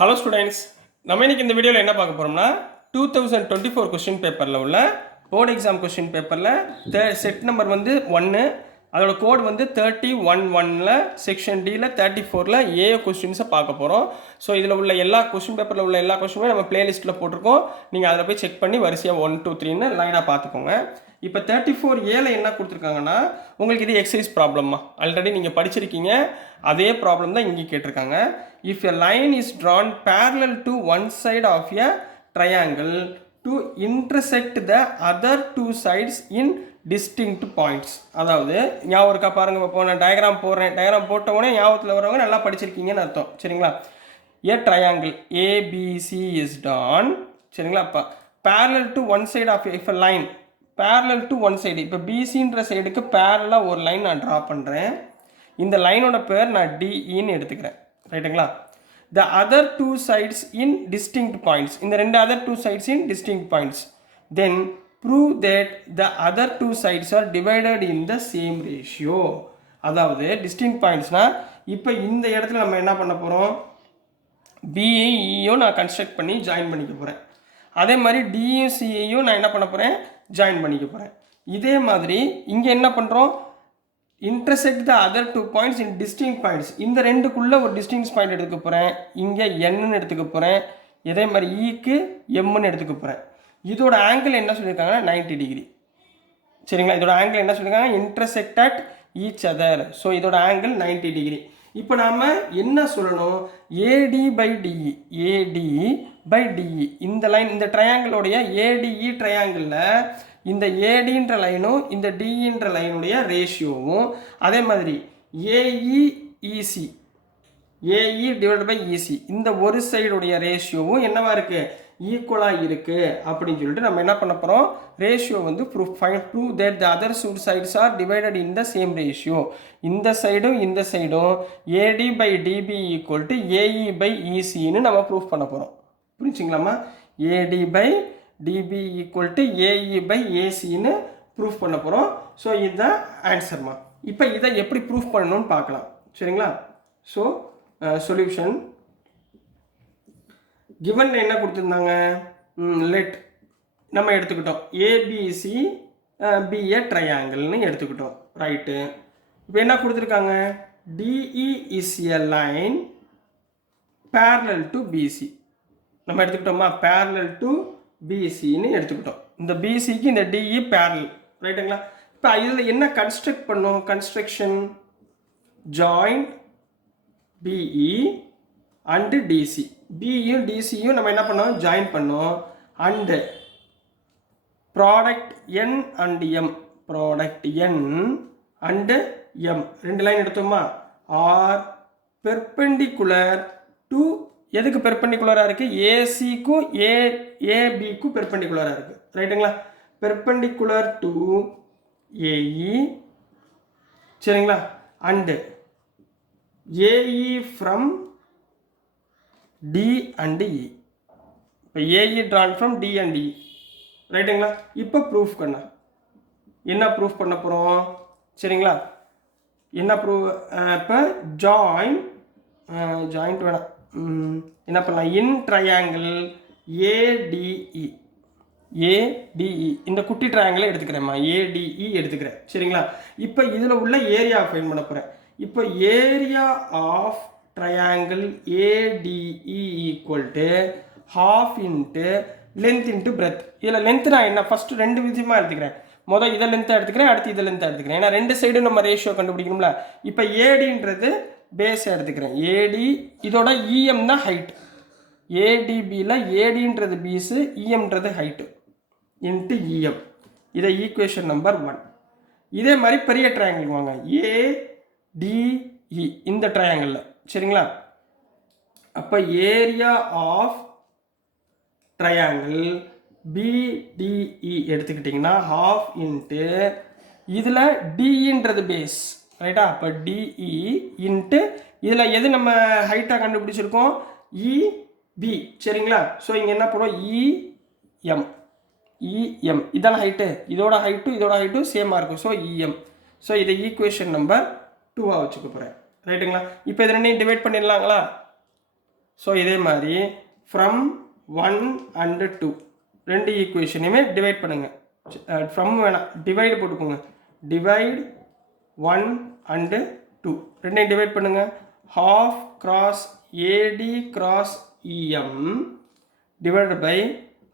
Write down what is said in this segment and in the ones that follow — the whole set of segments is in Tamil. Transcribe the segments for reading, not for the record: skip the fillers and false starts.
ஹலோ ஸ்டூடெண்ட்ஸ், நம்ம இன்னைக்கு இந்த வீடியோவில் என்ன பார்க்க போகிறோம்னா 2024 கொஸ்டின் பேப்பரில் உள்ள போர்டு எக்ஸாம் கொஸ்டின் பேப்பரில் செட் நம்பர் வந்து 1, அதோட கோட் வந்து 3011ல் செக்ஷன் டியில் 34ல் ஏ கொஸ்டின்ஸை பார்க்க போகிறோம். ஸோ இதில் உள்ள எல்லா கொஸ்டின் பேப்பரில் உள்ள எல்லா கொஸ்டினுமே நம்ம பிளேலிஸ்ட்டில் போட்டிருக்கோம். நீங்கள் அதில் போய் செக் பண்ணி வரிசையாக 1, 2, 3ன்னு லைனாக பார்த்துக்கோங்க. இப்போ 34A என்ன கொடுத்துருக்காங்கன்னா, உங்களுக்கு இது எக்ஸசைஸ் ப்ராப்ளம்மா, ஆல்ரெடி நீங்கள் படிச்சிருக்கீங்க. அதே ப்ராப்ளம் தான் இங்கே கேட்டிருக்காங்க. If a line is Tran parallel to one side of a triangle to intersect the other two sides in distinct points. அதாவது ஞாபகம் இருக்கா பாருங்க. இப்போ நான் டயக்ராம் போடுறேன், டயக்ராம் போட்ட உடனே ஞாபகத்தில் வரவங்க நல்லா படிச்சிருக்கீங்கன்னு அர்த்தம். சரிங்களா? a triangle ABC is drawn. சரிங்களா? இப்போ parallel to one side of a line, parallel to one side. இப்போ பிசின்ற சைடுக்கு பேரலாக ஒரு லைன் நான் ட்ரா பண்ணுறேன். இந்த லைனோட பேர் நான் டிஇன்னு எடுத்துக்கிறேன். ரைட்டுங்களா? the other two sides in distinct points. இந்த ரெண்டு other two sides in distinct points. Then prove that the other two sides are divided in the same ratio. அதாவது distinct pointsனா இப்போ இந்த இடத்துல நம்ம என்ன பண்ண போகிறோம், பிஏயும் நான் கன்ஸ்ட்ரக்ட் பண்ணி ஜாயின் பண்ணிக்க போகிறேன். அதே மாதிரி டியூசியையும் நான் என்ன பண்ண போகிறேன், ஜாயின் பண்ணிக்க போகிறேன். இதே மாதிரி இங்கே என்ன பண்ணுறோம், intersect the other two points in distinct points. இந்த ரெண்டுக்குள்ள ஒரு டிஸ்டிங்க்ட் பாயிண்ட் எடுத்துக்க போகிறேன். இங்கே என்னன்னு எடுத்துக்க போகிறேன். இதே மாதிரி ஈக்கு எம்னு எடுத்துக்க போகிறேன். இதோட ஆங்கிள் என்ன சொல்லியிருக்காங்கன்னா 90 டிகிரி. சரிங்களா? இதோட ஆங்கிள் என்ன சொல்லியிருக்காங்க, intersect at each other. So இதோட ஆங்கிள் 90 டிகிரி. இப்போ நாம் என்ன சொல்லணும், AD by DE, AD by DE, இந்த லைன், இந்த ட்ரையாங்கிளோடைய ஏடிஇ ட்ரையாங்கிளில் இந்த ஏடின்ற லைனும் இந்த டிஇன்ற லைனுடைய ரேஷியோவும், அதே மாதிரி ஏஇஇசி, ஏஇ டிவைட் பை இசி, இந்த ஒரு சைடுடைய ரேஷியோவும் என்னவா இருக்குது, ஈக்குவலாக இருக்குது அப்படின்னு சொல்லிட்டு நம்ம என்ன பண்ண போகிறோம், ரேஷியோ வந்து prove that the other two sides are divided in the same ratio. இந்த சைடும் இந்த சைடும் AD by DB equal to AE by இசின்னு நம்ம ப்ரூவ் பண்ண போகிறோம். புரிஞ்சுங்களாம்மா? AD by DB equal to AE by ஏசின்னு ப்ரூஃப் பண்ண போகிறோம். ஸோ இதுதான் ஆன்சர்மா. இப்போ இதை எப்படி ப்ரூஃப் பண்ணணும்னு பார்க்கலாம். சரிங்களா? ஸோ சொல்யூஷன் கிவன் என்ன கொடுத்துருந்தாங்க, லெட் நம்ம எடுத்துக்கிட்டோம் ஏபிசி பிஏ ட்ரையாங்கிள்னு எடுத்துக்கிட்டோம். ரைட்டு. இப்போ என்ன கொடுத்துருக்காங்க, DE is a line parallel to BC நம்ம எடுத்துக்கிட்டோமா, parallel to பிசின்னு எடுத்துக்கிட்டோம். இந்த பிசிக்கு இந்த டிஇ பேரல். ரைட்டுங்களா? இப்போ இதில் என்ன கன்ஸ்ட்ரக்ட் பண்ணோம், construction joint BE and DC, பியும் டிசியும் நம்ம என்ன பண்ணோம், ஜாயின் பண்ணோம். And product N and M, product N and M, ரெண்டு லைன் எடுத்தோமா, ஆர் பெர்பெண்டிகுலர் டு, எதுக்கு பெர்பெண்டிகுலராக இருக்குது, ஏசிக்கும் ஏபிக்கும் பெர்பெண்டிகுலராக இருக்குது. ரைட்டுங்களா? Perpendicular to AE. சரிங்களா? And AE from D and E. இப்போ AE drawn from D and E. ரைட்டுங்களா? இப்போ ப்ரூஃப் பண்ண என்ன ப்ரூஃப் பண்ண போகிறோம், சரிங்களா? என்ன ப்ரூஃப், இப்போ ஜாயிண்ட் வேணாம், என்ன பண்ணலாம், இன் ட்ரையாங்கிள் ஏடிஇ, ஏடிஇ இந்த குட்டி ட்ரையாங்கிளை எடுத்துக்கிறேம்மா, ஏடிஇ எடுத்துக்கிறேன். சரிங்களா? இப்போ இதில் உள்ள ஏரியா ஃபைண்ட் பண்ண போகிறேன். இப்போ area of triangle ADE equal to half into length into breadth. இதில் லென்த் நான் என்ன ஃபஸ்ட்டு ரெண்டு விதமாக எடுத்துக்கிறேன். முதல் இதை லென்த்தாக எடுத்துக்கிறேன், அடுத்து இதை லென்த்தாக எடுத்துக்கிறேன். ஏன்னா ரெண்டு சைடும் நம்ம ரேஷியோ கண்டுபிடிக்கணும்ல. இப்போ ஏடின்றது பேஸ் எடுத்துக்கிறேன். ஏடி இதோட இஎம் தான் ஹைட். ஏடிபியில் ஏடின்றது பீஸு, இஎம்ன்றது ஹைட்டு இன்ட்டு இஎம். இதை ஈக்குவேஷன் நம்பர் 1. இதே மாதிரி பெரிய ட்ரையாங்கிள் வாங்க, ஏடிஇ இந்த ட்ரையாங்கிளில். சரிங்களா? அப்போ ஏரியா ஆஃப் ட்ரையாங்கிள் பிடிஇ எடுத்துக்கிட்டிங்கன்னா ஹாஃப் இன்ட்டு இதில் டிஇன்றது பேஸ். ரைட்டா? அப்போ டிஇ இன்ட்டு இதில் எது நம்ம ஹைட்டாக கண்டுபிடிச்சிருக்கோம், இபி. சரிங்களா? ஸோ இங்கே என்ன பண்ணுவோம், இஎம், இஎம் இதான ஹைட்டு, இதோட ஹைட்டும் சேமாக இருக்கும். ஸோ இஎம். ஸோ இதை ஈக்குவேஷன் நம்பர் 2 வச்சுக்க போகிறேன். ரைட்டுங்களா? இப்போ இது ரெண்டையும் டிவைட் பண்ணிடலாங்களா? ஸோ இதே மாதிரி ஃப்ரம் 1 and 2 ரெண்டு ஈக்குவேஷனையுமே டிவைட் பண்ணுங்கள். ஃப்ரம் வேணாம், டிவைடு போட்டுக்கோங்க. டிவைட் 1 and 2 ரெண்டையும் டிவைட் பண்ணுங்கள். half cross AD cross EM divided by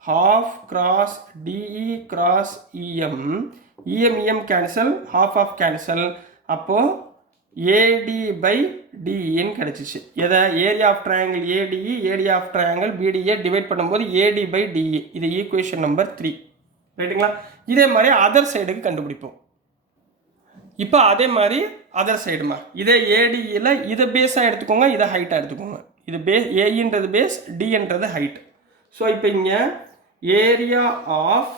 half cross DE cross EM. EM cancel, half cancel. அப்போ AD by DE கிடைச்சிச்சு. எதை area of triangle ADE area of triangle BDE divide பண்ணும்போது AD by DE. இது ஈக்குவேஷன் நம்பர் 3. ரைட்டுங்களா? இதே மாதிரி அதர் சைடுக்கு கண்டுபிடிப்போம். இப்போ அதே மாதிரி அதர் சைடுமா இதே ஏடியில் இதை பேஸாக எடுத்துக்கோங்க, இதை ஹைட்டாக எடுத்துக்கோங்க. இது ஏன்றது பேஸ், டின்றது ஹைட். ஸோ இப்போ இங்கே ஏரியா ஆஃப்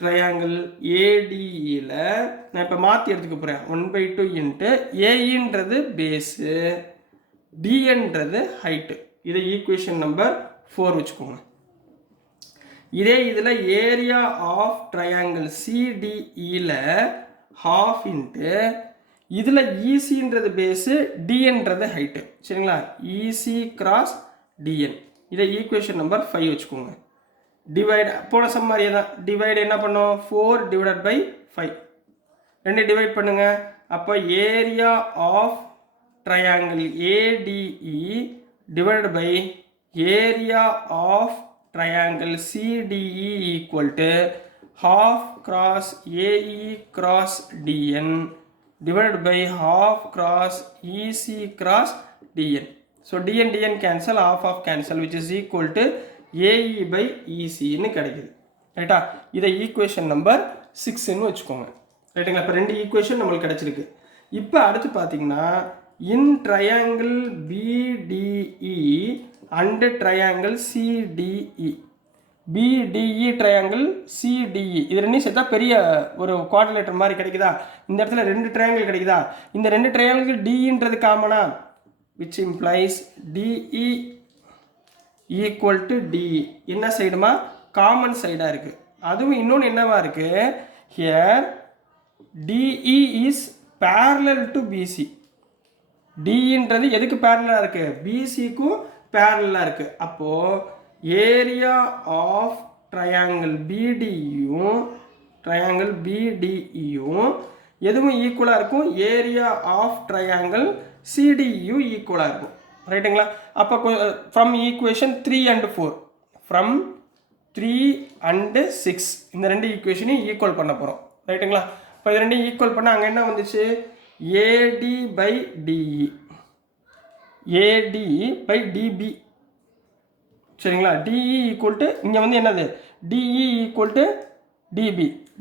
ட்ரையாங்கிள் ஏடியில் நான் இப்போ மாற்றி எடுத்துக்க போகிறேன். 1/2 இன்ட்டு ஏன்றது பேஸு, டின்றது ஹைட்டு. இதை ஈக்குவேஷன் நம்பர் 4 வச்சுக்கோங்க. இதே இதில் ஏரியா ஆஃப் ட்ரையாங்கிள் சிடிஇயில் half இன்ட்டு இதில் ஈசின்றது பேஸு, டின்றது ஹைட்டு. சரிங்களா? EC cross DN. இதை ஈக்குவேஷன் நம்பர் 5 வச்சுக்கோங்க. டிவைட் போன சம் மாதிரியே தான். டிவைடு என்ன பண்ணோம்? 4 டிவைடட் பை 5 ரெண்டு டிவைட் பண்ணுங்க. அப்போ area of triangle ADE divided by area of triangle CDE equal to half cross AE cross DN divided by half cross EC cross DN. So DN cancel, half cancel, which is equal to AE by EC ன்னு கிடைக்குது. ரைட்டா? இதை ஈக்குவேஷன் நம்பர் 6ன்னு வச்சுக்கோங்க. ரைட்டுங்களா? இப்போ ரெண்டு ஈக்குவேஷன் நம்மளுக்கு கிடைச்சிருக்கு. இப்போ அடுத்து பார்த்தீங்கன்னா இன் triangle BDE and triangle CDE. BDE triangle CDE இது ரெண்டையும் சேர்த்தா பெரிய ஒரு குவாட்ரிலேட்டர் மாதிரி கிடைக்குதா? இந்த இடத்துல ரெண்டு ட்ரையாங்கிள் கிடைக்குதா? இந்த ரெண்டு ட்ரையாங்கிளுக்கு DEன்றது காமனா, which implies DE equal to DE. என்ன சைடுமா? காமன் சைடாக இருக்குது. அதுவும் இன்னொன்று என்னவா இருக்குது? here DE is parallel to BC. DEன்றது எதுக்கு பேரலாக இருக்குது? BCக்கும் பேரலாக இருக்குது. அப்போது ஏரியா ஆஃப் ட்ரையாங்கிள் BDEயும் எதுவும் ஈக்குவலாக இருக்கும்? ஏரியா ஆஃப் ட்ரையாங்கிள் CDU ஈக்குவலாக இருக்கும். ரைட்டுங்களா? அப்போ from equation 3 and 4, from 3 and 6 இந்த ரெண்டு ஈக்குவேஷனையும் ஈக்குவல் பண்ண போகிறோம். ரைட்டுங்களா? இப்போ இது ரெண்டையும் ஈக்குவல் பண்ணால் அங்கே என்ன வந்துச்சு? AD by DE, AD by DB. சரிங்களா? DE ஈக்குவல் டு இங்கே வந்து என்னது? DE equal to DB.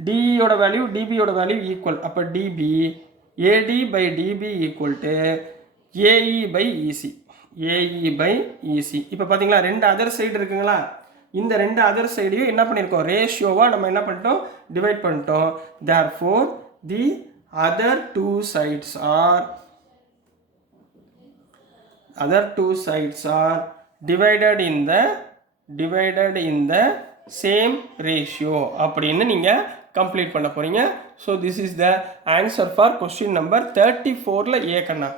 DEயோட வேல்யூ DBயோட வேல்யூ ஈக்குவல். அப்போ DB AD by DB equal to AE by EC. AE by EC. இப்போ பார்த்தீங்களா ரெண்டு அதர் சைடு இருக்குங்களா? இந்த ரெண்டு அதர் சைடையும் என்ன பண்ணியிருக்கோம்? ரேஷியோவாக நம்ம என்ன பண்ணிட்டோம்? டிவைட் பண்ணிட்டோம். therefore the other two sides are divided in the same ratio அப்படின்னு நீங்கள் கம்ப்ளீட் பண்ண போகிறீங்க. So this is the answer for question number 34ல் ஏ கண்ணா.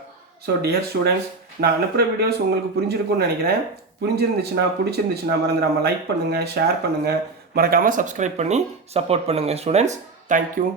ஸோ டியர் ஸ்டூடெண்ட்ஸ், நான் அனுப்புகிற வீடியோஸ் உங்களுக்கு புரிஞ்சிருக்கும்னு நினைக்கிறேன். பிடிச்சிருந்துச்சுன்னா மறந்துடாமல் லைக் பண்ணுங்கள், ஷேர் பண்ணுங்கள், மறக்காமல் சப்ஸ்கிரைப் பண்ணி சப்போர்ட் பண்ணுங்கள் ஸ்டூடெண்ட்ஸ். தேங்க்யூ.